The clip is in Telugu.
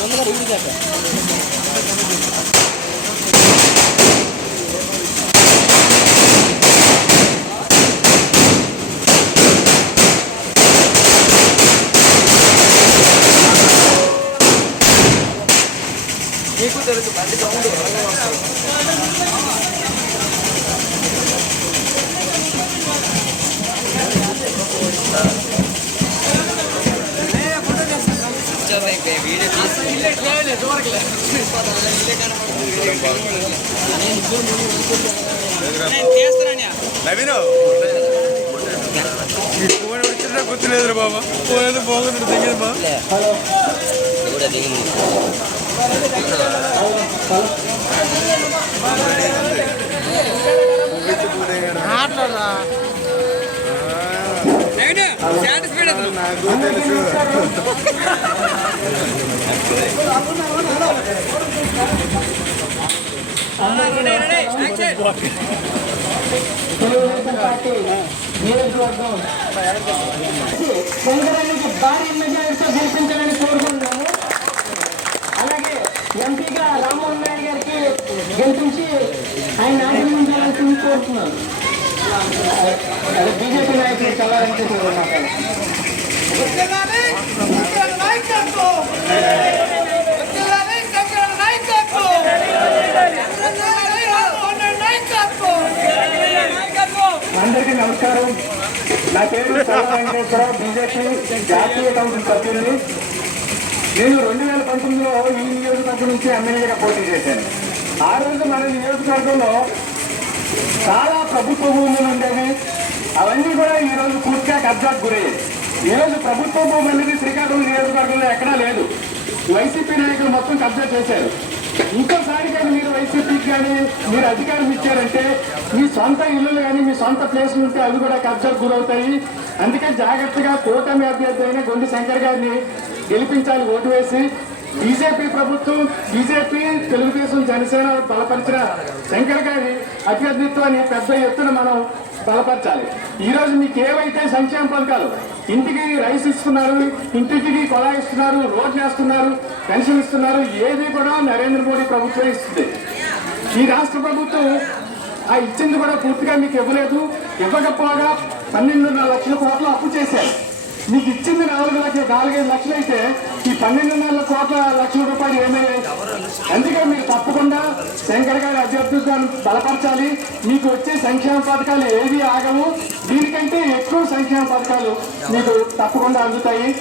ముందుగా రింగు చేద్దాం నీకు తెలుసు బండి సౌండ్ నవీను? ఫోన్ వచ్చినా బాబా. ఫోన్ అయితే బా నాకు తెలుసు. తెలుగుదేశం పార్టీ నియోజకవర్గం భారీ మెజారిటీతో గెలిపించాలని కోరుకుంటున్నాము అలాగే ఎంపీగా రామ్మోహన్ నాయుడు గారికి గెలిపించి ఆయన ఆశీర్వదించాలని కోరుతున్నాను బీజేపీ నాయకులు చల్లారంటే మాట్లాడారు అందరికీ నమస్కారం. నా పేరు వెంకటేశ్వరరావు బీజేపీ జాతీయ కౌన్సిల్ సభ్యుడిని. నేను రెండు వేల పంతొమ్మిదిలో ఈ నియోజకవర్గం నుంచి ఎమ్మెల్యేగా పోటీ చేశాను. ఆ రోజు మన నియోజకవర్గంలో చాలా ప్రభుత్వ భూములు ఉండేవి. అవన్నీ కూడా ఈ రోజు పూర్తిగా కబ్జాకు గురయ్యాయి. ఈ రోజు ప్రభుత్వ భూమి అనేది శ్రీకాకుళం నియోజకవర్గంలో ఎక్కడా లేదు. వైసీపీ నాయకులు మొత్తం కబ్జా చేశారు. ఇంకోసారి కానీ మీరు వైసీపీకి కానీ మీరు అధికారం ఇచ్చారంటే మీ సొంత ఇల్లులు కానీ మీ సొంత ప్లేసులు ఉంటే అవి కూడా కబ్జాకు గురవుతాయి. అందుకే జాగ్రత్తగా కూటమి అభ్యర్థి అయిన గొండి శంకర్ గారిని గెలిపించాలి ఓటు వేసి బీజేపీ ప్రభుత్వం బీజేపీ తెలుగుదేశం జనసేన బలపరిచిన శంకర్ గారి అభ్యర్థిత్వాన్ని పెద్ద ఎత్తున మనం బలపరచాలి. ఈరోజు మీకు ఏవైతే సంక్షేమ పథకాలు ఇంటికి రైస్ ఇస్తున్నారు ఇంటికి కొలా ఇస్తున్నారు రోడ్ వేస్తున్నారు పెన్షన్ ఇస్తున్నారు ఏది కూడా నరేంద్ర మోడీ ప్రభుత్వం ఇస్తుంది. ఈ రాష్ట్ర ప్రభుత్వం ఆ ఇచ్చింది కూడా పూర్తిగా మీకు ఇవ్వలేదు. ఇవ్వకపోగా పన్నెండున్నర లక్షల కోట్లు అప్పు చేశారు. మీకు ఇచ్చింది నాలుగు లక్షలు నాలుగైదు లక్షలు అయితే ఈ పన్నెండున్నర కోట్ల లక్షల రూపాయలు ఏమయ్యాయి? అందుకే మీరు తప్పకుండా శంకర్ గారి అభ్యర్థులను బలపరచాలి. మీకు వచ్చే సంక్షేమ పథకాలు ఏవి ఆగవు. దీనికంటే ఎక్కువ సంక్షేమ పథకాలు మీకు తప్పకుండా అందుతాయి.